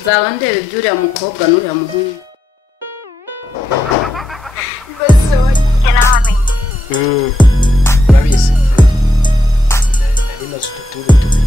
Nzaba ndeba iby'uriya mukobwa n'uriya muhungu. Urabizi nari maze ututungo tubiri.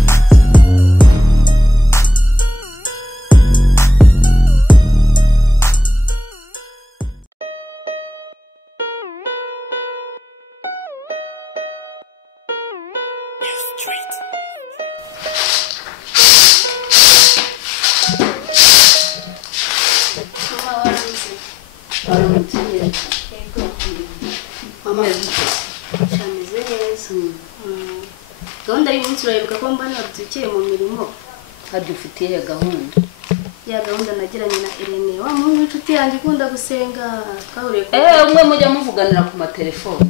Gahunda y'umunsi urayibuka ko mbana babyukeye mu mirimo. Hadi ufitiye gahunda. Ya gahunda nagiranye na Irene wa muntu w'inshuti yanjye ukunda gusenga kahuriye ko Umwe mujya muvuganira ku matelefone.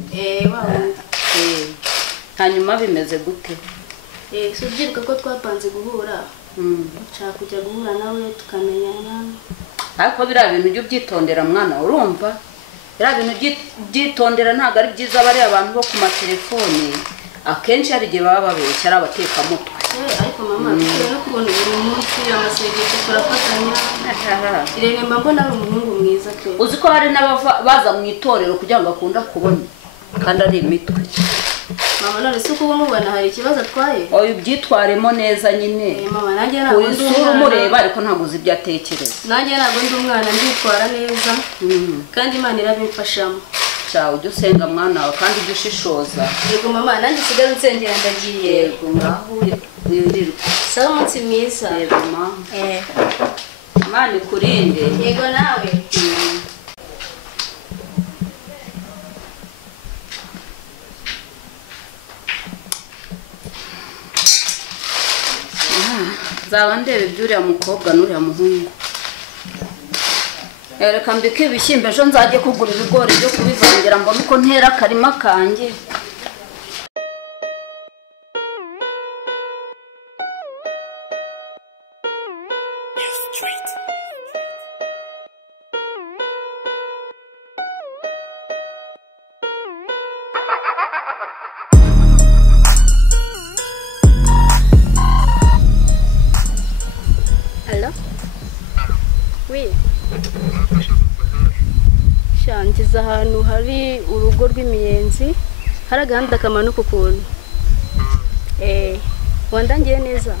Hanyuma bimeze gute? So byibuka ko twapanze guhura. Nshaka kujya guhura nawe tukamenyana. Ariko biriya bintu ujye ubyitondera mwana urumva? Biriya bintu byitondera ntabwo ari byiza bari abantu bo ku matelefone. Akenshi hari igihe baba babeshya ari abatekamutwe. Ariko mama bitewe no kubona buri munsi amasengesho turafatanya. Irene mba mbona ari umuhungu mwiza pe. Uzi ko hari n'abaza mu itorero kugira ngo akunda kubona kandi ari imitwe. Mama none se uko umubona hari ikibazo atwaye? Oya ubyitwaremo neza nyine. Mama nanjye ntabwo ndi umwana umureba ariko ntabwo uzi ibyo atekereza. Nanjye ntabwo ndi umwana nditwara neza. Kandi Imana irabimfashamo. Ciao ujye usenga mwana wawe kandi ujye ushishoza. Yego mama nanjye sigaye nsengera ndagiye. Yego ngaho wirirwa. Sawa umunsi mwiza. Yego mama. Imana ikurinde. Yego nawe. Nzaba ndeba iby'uriya mukobwa n'uriya muhungu. Reka mbike ibishyimbo ejo nzajye kugura ibigori byo kubivangira mbona uko ntera akarima kanjye. Hello? Oui. Shangiza ahantu hari urugo rw'imiyenzi hari agahanda kamanuka ukuntu. Wandangiye neza?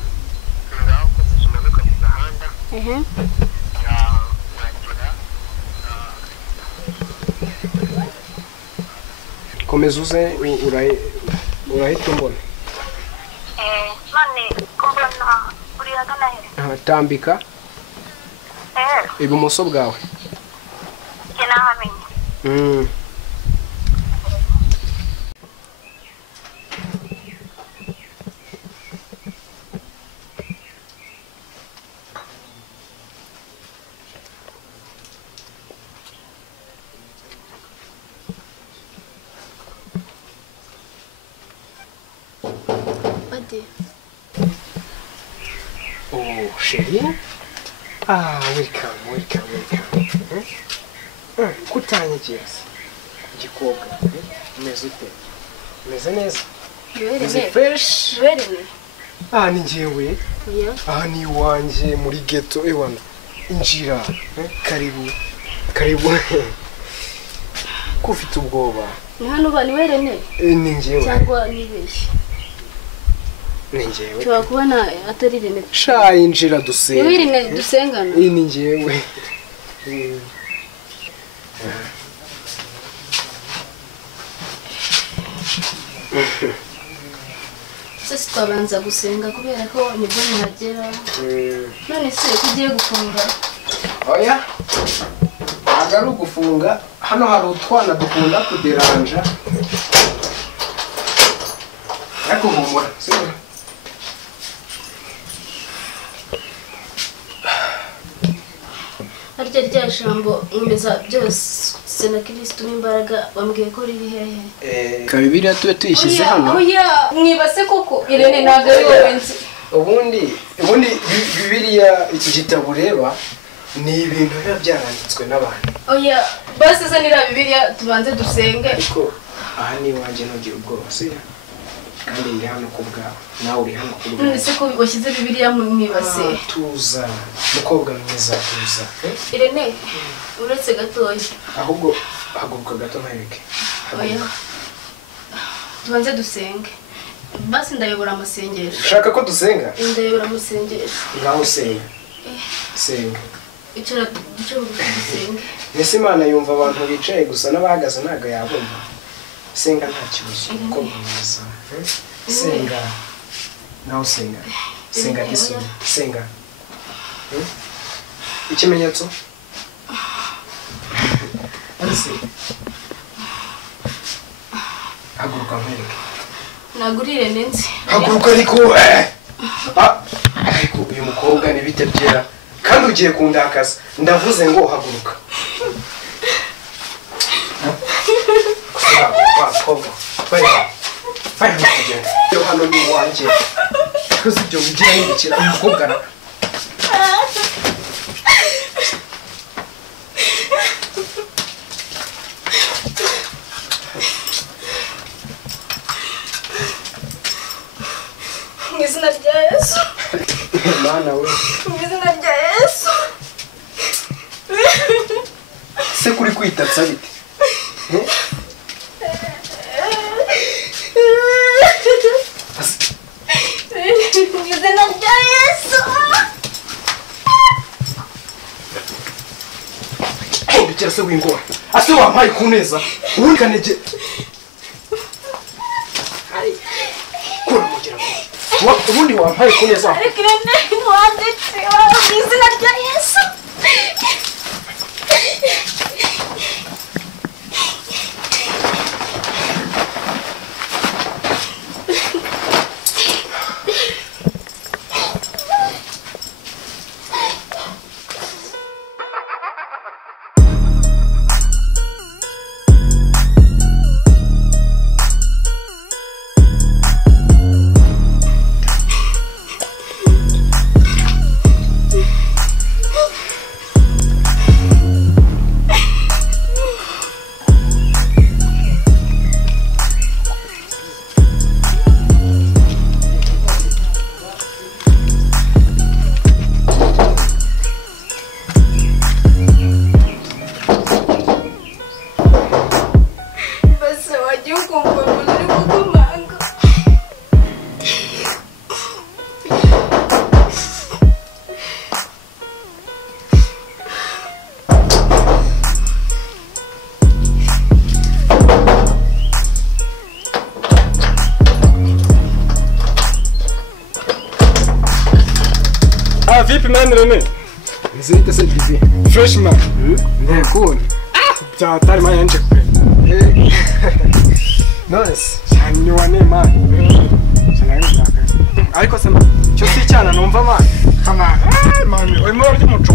Komeza uze urahita umbona. None kumbona uri hagana he? Tambika ibumoso bwawe. Nahamenye. Oh, chérie. Welcome. Kutanyegera se igikobwa umeze ute? Umeze neza? Umeze fresh? Ni njyewe. Ni iwanjye muri ghetto ewana. Injira. Karibu. Ko ufite ubwoba? Ni hano bani werene? Ni njyewe. Cyangwa nibeshye? Ni njyewe. Tuba kubona atari Irene. Sha injira dusenge. Ni Irene dusengana? Ni njyewe. Sisi twabanza gusenga kubera ko nibwo nihagera. None se kugiye gufunga? Oya. Ntabwo ari ugufunga. Hano hari utwana dukunda kuderanja. Ariko humura, sibyo? Harya rya jambo umeza byose na Kristo n'imbaraga bambwiye ko riri hehe? Kabibiriya tube tuyishyize hano. Oya, mwibase koko Irene ntabwo ari wowe nzi. Ubundi Bibiliya iki gitabo ureba ni ibintu biba byaranditswe n'abantu. Oya, basi zanira Bibiliya tubanze dusenge. Ariko aha ni iwanjye ntugire ubwoba, sibyo? kandi ndi hano ku bwawe nawe uri hano ku bwawe. none se ko washyize bibiliya mu ibase? Tuza mukobwa mwiza tuza. Irene uretse gatoya Ahubwo haguruka gato ntareke. oya tubanze dusenge basi ndayobora amasengesho. Ushaka ko dusenga? Ndayobora amasengesho. Ngaho senga. Senga. Icara dusenge. Mbese Imana yumva abantu bicaye gusa n'abahagaze ntago yabumva. Senga nta kibazo ko mwiza. Senga. Ngaho senga. Senga gisuma. Senga. Ikimenyetso? Arisi. Haguruka nkwereke. Nagurire nenze. Haguruka ariko ariko uyu mukobwa ni bite byera kandi ugiye kundakaza ndavuze ngo haguruka. Mukobwa faya kugenda yo hano ni wanjye kuzi byo bigira n'ibikira umukobwa na Izina rya Yesu. Mana we. Izina rya Yesu. Se kuri kwitatsa bite? Izina rya Yesu. Bikira se wingora. Ase wampaye kuneza. Ubundi kanege. Ubundi wampaye kuneza. Ariko Irene wanditse mu izina rya Yesu. Vipi man Rene? Nzita se bibi. Freshman. Ndekuni. Bya tari man yanje kure. Nice. Cyane wane man. Cyane nshaka. Ariko se cyo si cyana numva man. Kama man, oy mo ryo muco.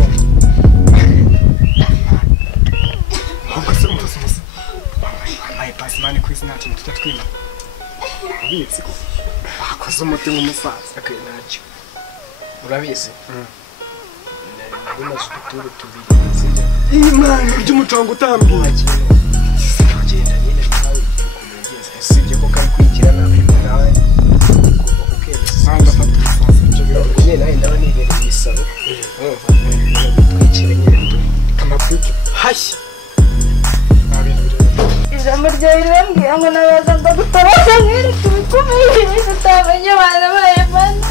Ngase umutosi musa. Mai pass man kwizina kintu tutatwima. Abitsi ko. Akoze umutima umusaza akay nacyo. Urabizi? Nari maze uturu tubiri. Imana ry'umucongo utambwiye. Kugenda nyine nawe kumugeza. Sibye ko kari kwigira nawe nawe. Kuva kukeza. Sanga fata umusaza ibyo biro. Nyine nawe ndaba nibereye isaro. Twikire nyine tu. Kamapiki. Hashya. Abintu bire. Ijambo ryawe rirambwira ngo nabaza ndagutabaza nkwereke ibikomeye utamenye abana bawe mana.